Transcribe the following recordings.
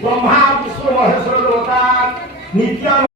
ब्रह्मा विष्णु महेश्वर देवता नित्य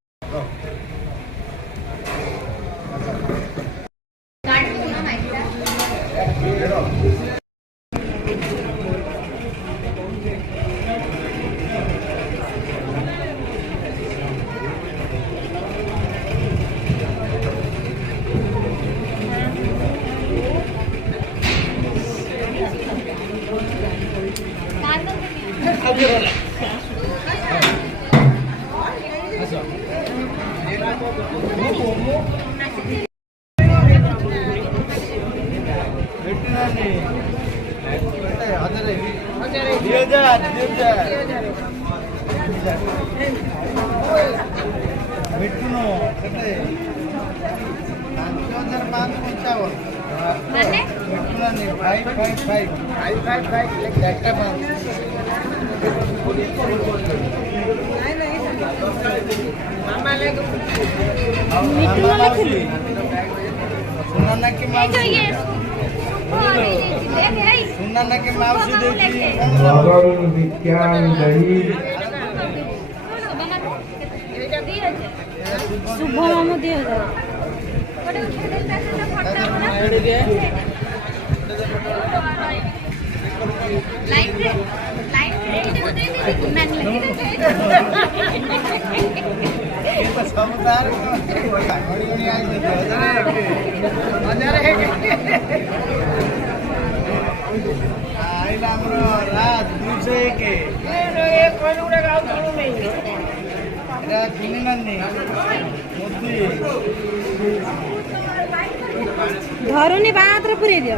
धरुनी बात्र पुरे दियो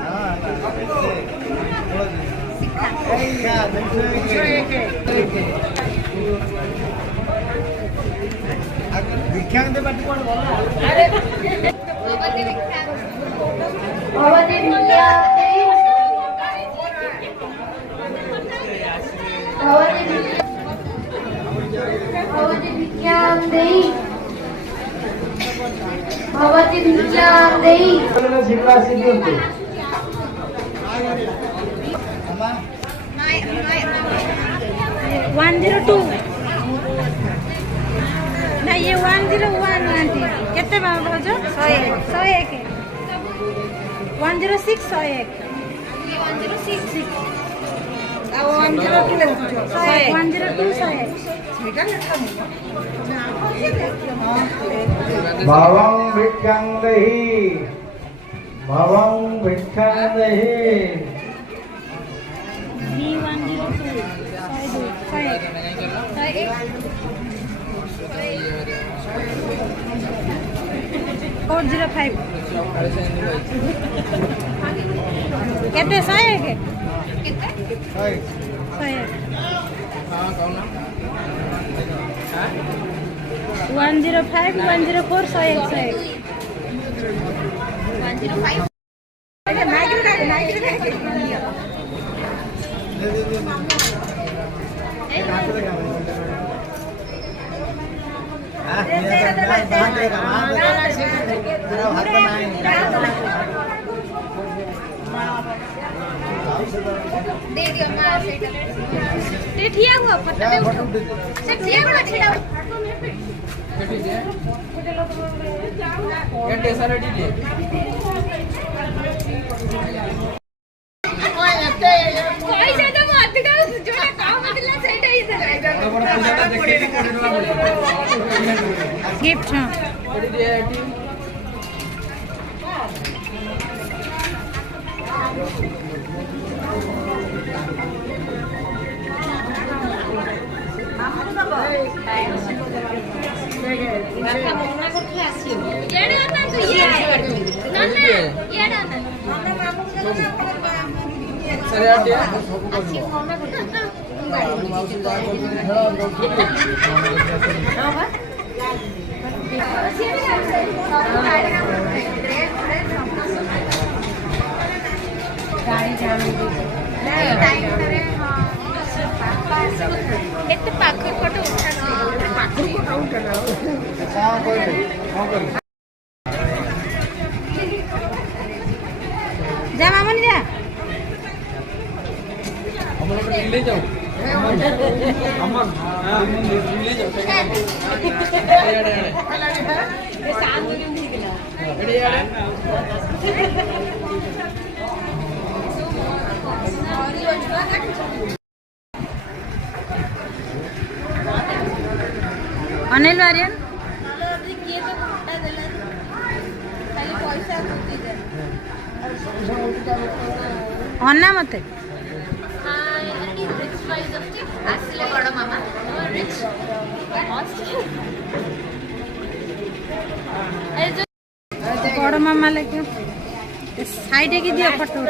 विख्यात बाटी कोण बोला अरे भवती विज्ञान देई शिवराशि दियंतु 102 ना ये 101 आंटी केते बाबा जो 101 106 101 106 ଆଉ 102 ଲେଖୁଛ 102 101 ସେଇଟା ଲେଖାନି भवं भिक्षं देहि भवं भिक्षं देहि केते 101 105 104 101 105 दे दियो मां से ठिया हुआ पत्ता दे से ठिया बड़ा ठिया केटी दे केटे सारे डिले कोई से तो मत का जोड़ा काम मत गिफ्ट हाँ ଏତେ ପାଖରୁ ଫଟୋ जा मामन जा अनिल आर्यन अन्ना मत ଆସିଲେ ବଡ଼ ମାମା ରିଚ୍ बड़ मामा लगे साइड की दियो फोटो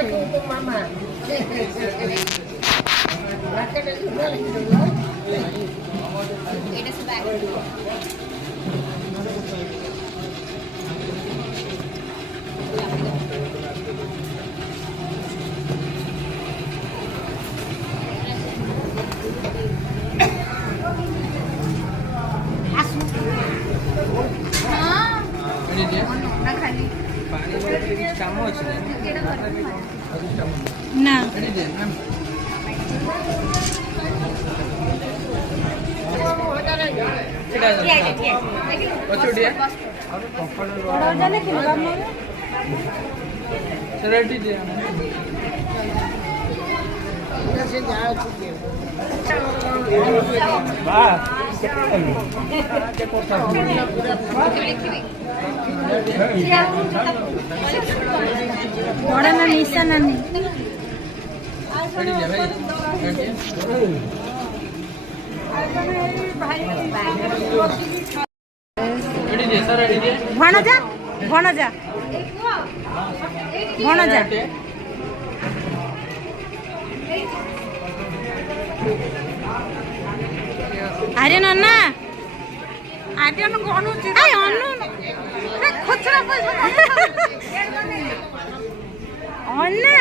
ना बड़ा ना निशा नानी भणजा भणजा भणजा आर्यन अन्ना आर्यन गणुची अनु खुचरा पैसा अन्ना